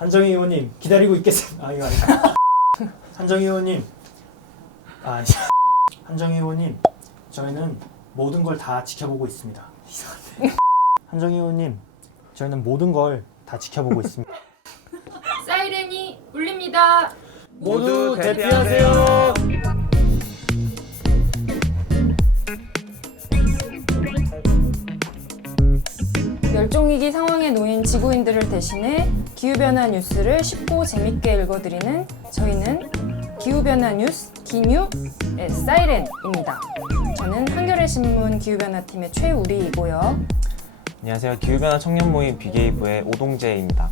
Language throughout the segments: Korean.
한정희 의원님 기다리고 있겠습니다. 아 이거 아니다. 한정희 의원님, 한정희 의원님, 저희는 모든 걸 다 지켜보고 있습니다. 이상한데. 한정희 의원님, 저희는 모든 걸 다 지켜보고 있습니다. 사이렌이 울립니다. 모두 대피하세요. 멸종위기 상황에 놓인 지구인들을 대신해 기후변화 뉴스를 쉽고 재밌게 읽어드리는 저희는 기후변화 뉴스 기뉴의 사이렌입니다. 저는 한겨레신문 기후변화팀의 최우리이고요. 안녕하세요. 기후변화 청년모임 BK부의 오동재입니다.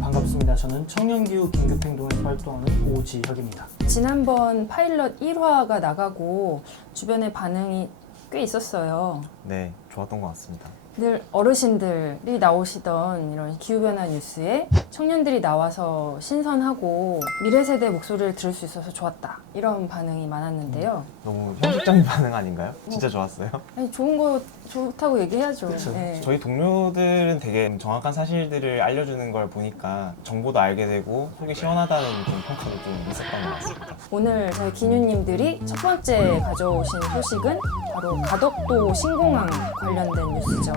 반갑습니다. 저는 청년기후 긴급행동에서 활동하는 오지혁입니다. 지난번 파일럿 1화가 나가고 주변의 반응이 꽤 있었어요. 네, 좋았던 것 같습니다. 늘 어르신들이 나오시던 이런 기후변화 뉴스에 청년들이 나와서 신선하고 미래 세대 목소리를 들을 수 있어서 좋았다. 이런 반응이 많았는데요. 너무 형식적인 반응 아닌가요? 진짜 좋았어요. 아니, 좋은 거 좋다고 얘기해야죠. 그쵸. 네. 저희 동료들은 되게 정확한 사실들을 알려주는 걸 보니까 정보도 알게 되고 속이 시원하다는 좀 평가도 좀 있었던 것 같습니다. 오늘 저희 기뉴님들이 첫 번째 가져오신 소식은 바로 가덕도 신공항 관련된 뉴스죠.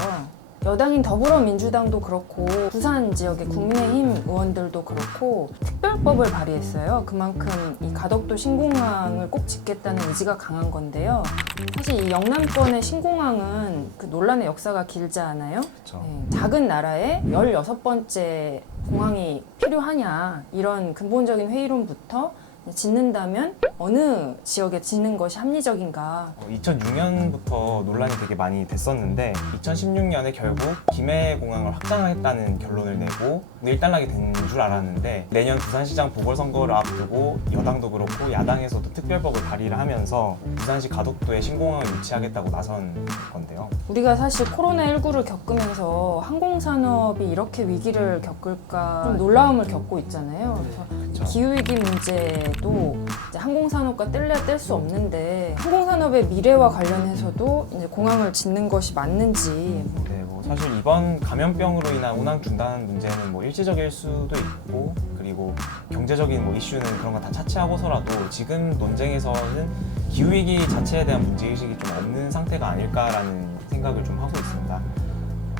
여당인 더불어민주당도 그렇고 부산 지역의 국민의힘 의원들도 그렇고 특별법을 발의했어요. 그만큼 이 가덕도 신공항을 꼭 짓겠다는 의지가 강한 건데요. 사실 이 영남권의 신공항은 그 논란의 역사가 길지 않아요? 그렇죠. 네, 작은 나라에 16번째 공항이 필요하냐 이런 근본적인 회의론부터 짓는다면 어느 지역에 짓는 것이 합리적인가. 2006년부터 논란이 되게 많이 됐었는데 2016년에 결국 김해공항을 확장하겠다는 결론을 내고 일단락이 된 줄 알았는데 내년 부산시장 보궐선거를 앞두고 여당도 그렇고 야당에서도 특별법을 발의를 하면서 부산시 가덕도에 신공항을 유치하겠다고 나선 건데요. 우리가 사실 코로나19를 겪으면서 항공산업이 이렇게 위기를 겪을까 좀 놀라움을 겪고 있잖아요. 그래서 기후위기 문제도 이제 항공산업과 뗄래야 뗄 수 없는데 항공산업의 미래와 관련해서도 이제 공항을 짓는 것이 맞는지 네, 뭐 사실 이번 감염병으로 인한 운항 중단 문제는 뭐 일시적일 수도 있고 그리고 경제적인 뭐 이슈는 그런 거 다 차치하고서라도 지금 논쟁에서는 기후위기 자체에 대한 문제의식이 좀 없는 상태가 아닐까라는 생각을 좀 하고 있습니다.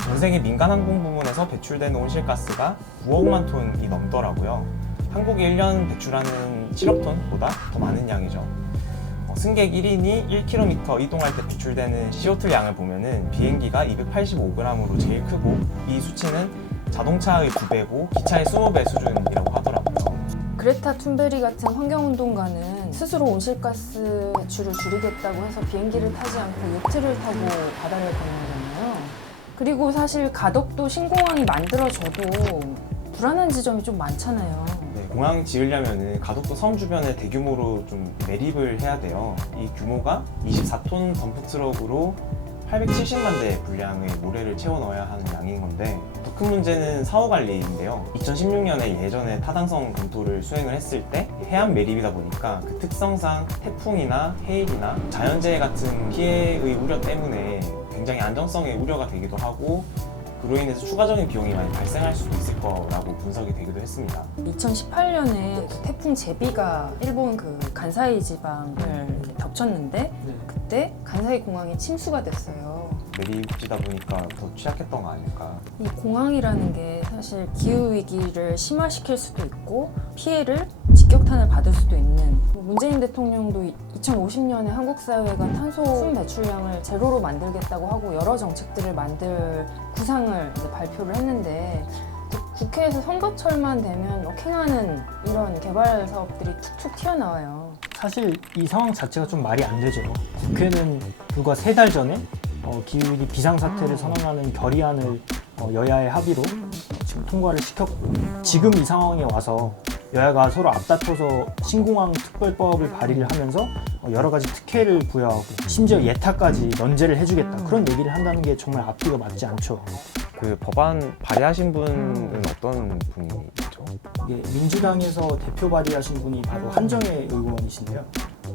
전 세계 민간 항공 부문에서 배출되는 온실가스가 9억만 톤이 넘더라고요. 한국이 1년 배출하는 7억 톤보다 더 많은 양이죠. 승객 1인이 1km 이동할 때 배출되는 CO2 양을 보면은 비행기가 285g으로 제일 크고 이 수치는 자동차의 9배고 기차의 20배 수준이라고 하더라고요. 그레타 툰베리 같은 환경운동가는 스스로 온실가스 배출을 줄이겠다고 해서 비행기를 타지 않고 요트를 타고 바다를 건너잖아요. 그리고 사실 가덕도 신공항이 만들어져도 불안한 지점이 좀 많잖아요. 네, 공항 지으려면 가덕도 섬 주변에 대규모로 좀 매립을 해야 돼요. 이 규모가 24톤 덤프트럭으로 870만 대 분량의 모래를 채워 넣어야 하는 양인 건데 더 큰 문제는 사후 관리인데요. 2016년에 예전에 타당성 검토를 수행을 했을 때 해안 매립이다 보니까 그 특성상 태풍이나 해일이나 자연재해 같은 피해의 우려 때문에 굉장히 안정성에 우려가 되기도 하고 그로 인해서 추가적인 비용이 많이 발생할 수도 있을 거라고 분석이 되기도 했습니다. 2018년에 태풍 제비가 일본 그 간사이 지방을 덮쳤는데 그때 간사이 공항이 침수가 됐어요. 매립지다 보니까 더 취약했던 거 아닐까. 이 공항이라는 게 사실 기후위기를 심화시킬 수도 있고 피해를 직격탄을 받을 수도 있는 문재인 대통령도 2050년에 한국 사회가 탄소 순 배출량을 제로로 만들겠다고 하고 여러 정책들을 만들 구상을 이제 발표를 했는데 국회에서 선거철만 되면 킹하는 이런 개발 사업들이 툭툭 튀어나와요. 사실 이 상황 자체가 좀 말이 안 되죠. 국회는 불과 3달 전에 기후위기 비상사태를 선언하는 결의안을 여야의 합의로 지금 통과를 시켰고 지금 이 상황에 와서 여야가 서로 앞다퉈서 신공항 특별법을 발의를 하면서 여러 가지 특혜를 부여하고 심지어 예타까지 면제를 해주겠다 그런 얘기를 한다는 게 정말 앞뒤가 맞지 않죠. 그 법안 발의하신 분은 어떤 분이죠? 이게 민주당에서 대표 발의하신 분이 바로 한정혜 의원이신데요.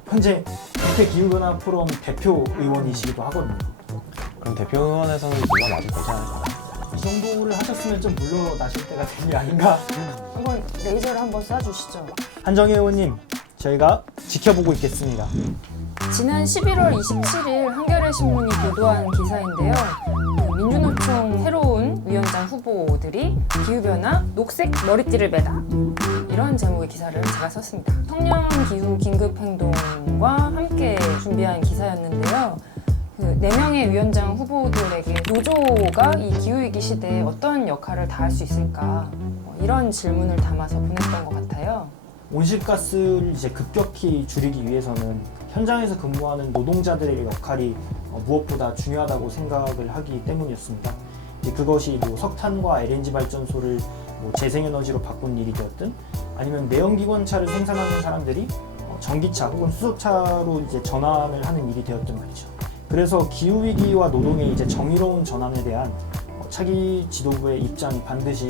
현재 국회 기후변화 포럼 대표 의원이시기도 하거든요. 그럼 대표 의원에서는 물러나도 되지 않을까요? 이 정도를 하셨으면 좀 물러나실 때가 된 게 아닌가. 한번 레이저를 한번 쏴주시죠. 한정희 의원님, 저희가 지켜보고 있겠습니다. 지난 11월 27일 한겨레 신문이 보도한 기사인데요. 민주노총 새로운 위원장 후보들이 기후변화, 녹색 머리띠를 매다. 이런 제목의 기사를 제가 썼습니다. 청년 기후 긴급 행동과 함께 준비한 기사였는데요. 그 4명의 위원장 후보들에게 노조가 이 기후위기 시대에 어떤 역할을 다할 수 있을까? 이런 질문을 담아서 보냈던 것 같아요. 온실가스를 이제 급격히 줄이기 위해서는 현장에서 근무하는 노동자들의 역할이 무엇보다 중요하다고 생각을 하기 때문이었습니다. 이제 그것이 뭐 석탄과 LNG 발전소를 뭐 재생에너지로 바꾼 일이 되었든 아니면 내연기관차를 생산하는 사람들이 전기차 혹은 수소차로 이제 전환을 하는 일이 되었든 말이죠. 그래서 기후위기와 노동의 이제 정의로운 전환에 대한 차기 지도부의 입장이 반드시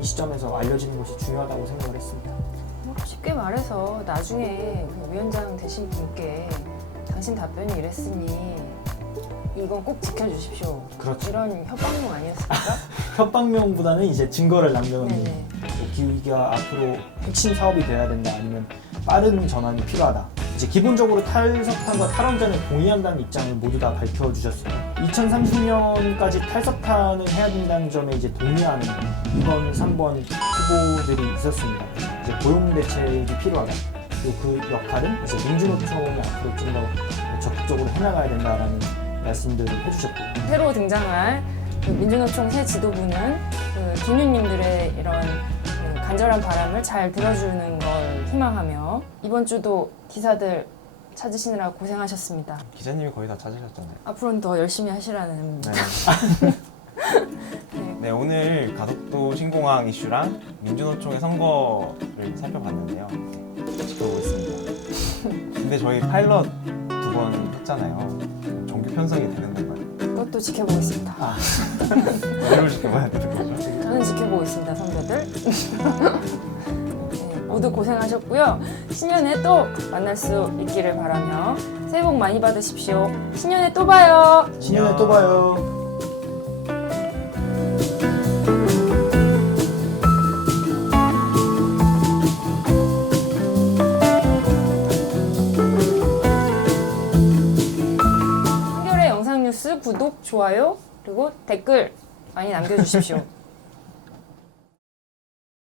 이 시점에서 알려지는 것이 중요하다고 생각을 했습니다. 쉽게 말해서 나중에 그 위원장 되신 분께 당신 답변이 이랬으니 이건 꼭 지켜주십시오. 그렇죠. 이런 협박용 아니었을까? 협박명보다는 이제 증거를 남겨놓는 네네. 기후위기가 앞으로 핵심 사업이 돼야 된다 아니면 빠른 전환이 필요하다. 이제 기본적으로 탈석탄과 탈원전에 동의한다는 입장을 모두 다 밝혀주셨어요. 2030년까지 탈석탄을 해야 된다는 점에 이제 동의하는 2번, 3번 후보들이 있었습니다. 이제 고용 대책이 필요하다. 그리고 그 역할은 이제 민주노총이 앞으로 좀 더 적극적으로 해나가야 된다라는 말씀들을 해주셨고요. 새로 등장할 그 민주노총 새 지도부는 그 기뉴님들의 이런 그 간절한 바람을 잘 들어주는 걸 희망하며 이번 주도 기사들 찾으시느라 고생하셨습니다. 기자님이 거의 다 찾으셨잖아요. 앞으로는 더 열심히 하시라는. 네. 네. 네, 오늘 가덕도 신공항 이슈랑 민주노총의 선거를 살펴봤는데요. 네, 지켜보겠습니다. 근데 저희 파일럿 2번 했잖아요. 정규 편성이 되는 건가요? 그것도 지켜보겠습니다. 어디를 지켜봐야 되는 거죠? 저는 지켜보고 있습니다, 선배들. 네, 모두 고생하셨고요. 신년에 또 만날 수 있기를 바라며 새해 복 많이 받으십시오. 신년에 또 봐요. 신년에 또 봐요. 한겨레 영상뉴스 구독, 좋아요, 그리고 댓글 많이 남겨주십시오.